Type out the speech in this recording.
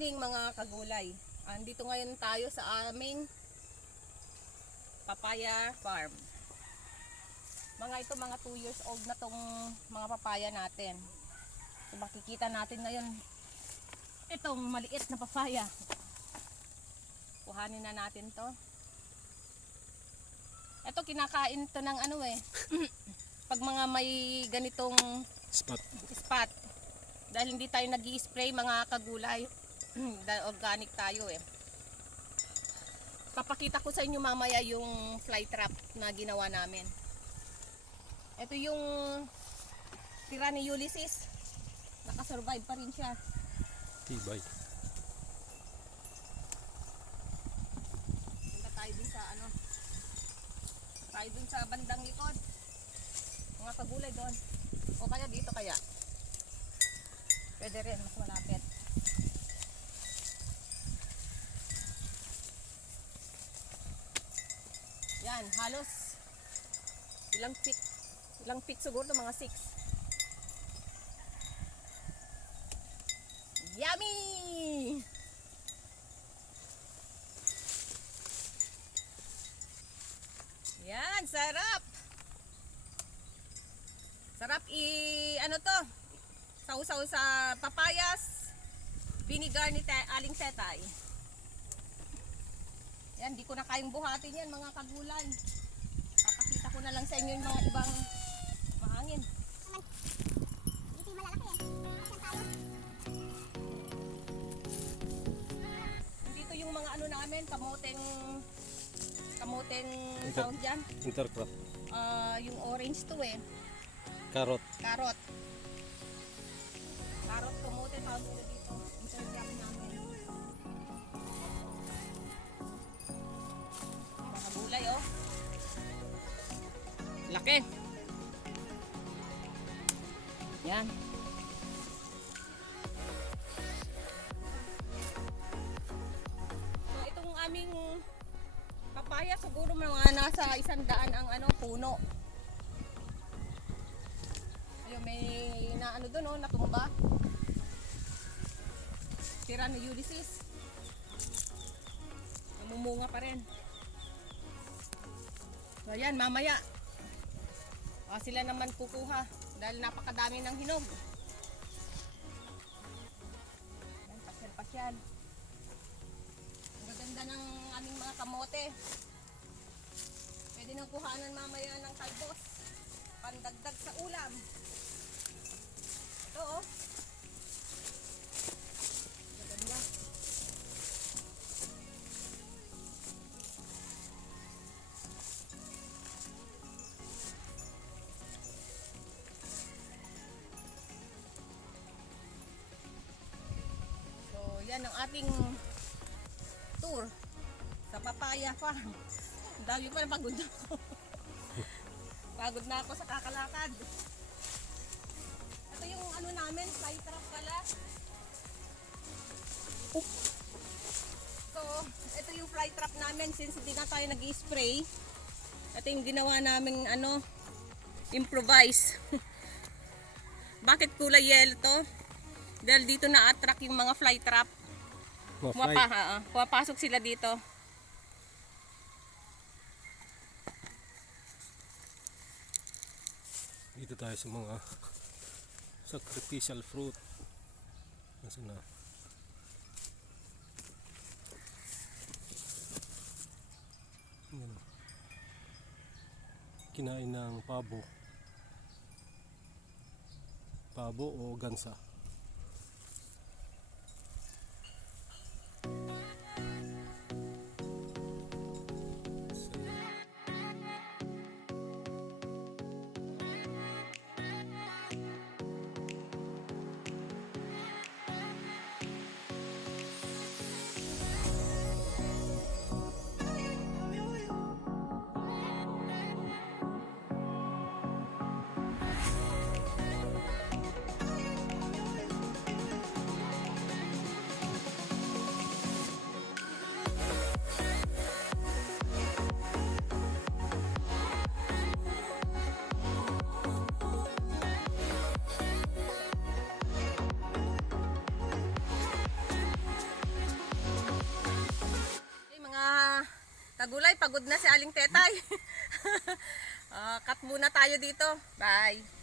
morning mga kagulay. Andito ngayon tayo sa aming papaya farm. Mga 2 years old na tong mga papaya natin. So, makikita natin ngayon itong maliit na papaya. Kuhanin na natin to. Ito kinakain to ng ano eh. Pag mga may ganitong spot. Dahil hindi tayo nag-i-spray mga kagulay. Dahil organic tayo eh. Papakita ko sa inyo mamaya yung fly trap na ginawa namin. Ito yung tira ni Ulysses. Nakasurvive pa rin siya. Tibay. Punta tayo dun sa ano. Tayo dun sa bandang likod. Mga kagulay doon. O kaya dito kaya. Pwede rin, mas malapit. Yan, halos ilang feet siguro to, mga 6. Yummy! Yan, sarap! Sarap ano to? Sausaw sa papayas, vinegar ni aling tetay. Yan, di ko na kayang buhatin yan mga kagulay. Papakita ko na lang sa inyo yung mga ibang mahangin. Dito yung malalaki eh. Dito yung mga ano namin, kamoteng tawag dyan. Intercrop. Yung orange to eh. Carrot. Carrot, kamote, tawag nila dito. Intercrop namin. Mga gulay oh. Laki. Yan. So itong aming papaya siguro mga nasa 100 ang ano puno. Ayun, may na ano doon oh, natumba. Tira ni Ulysses. Namumunga pa rin. So yan, mamaya sila naman kukuha dahil napakadami ng hinog. Yan, pasyal. Ang gaganda ng aming mga kamote. Pwede nang kuhanan mamaya ng talbos. Pandagdag sa ulam. Ito oh. Gaganda. Yan ang ating tour sa papaya farm. Ang dami pa na pagod na ako. Pagod na ako sa kakalakad. Ito yung ano namin, fly trap pala. So, ito yung fly trap namin since hindi na tayo nag-i-spray. Ito yung ginawa namin ano, improvise. Bakit kulay yellow to? Dahil dito na-attract yung mga fly trap. Pumapasok sila dito. Dito tayo sa mga sacrificial fruit. Nasaan na? Yan. Kinain ng pabo. Pabo o gansa. gulay. Pagod na si Aling Tetay. Cut muna tayo dito. Bye.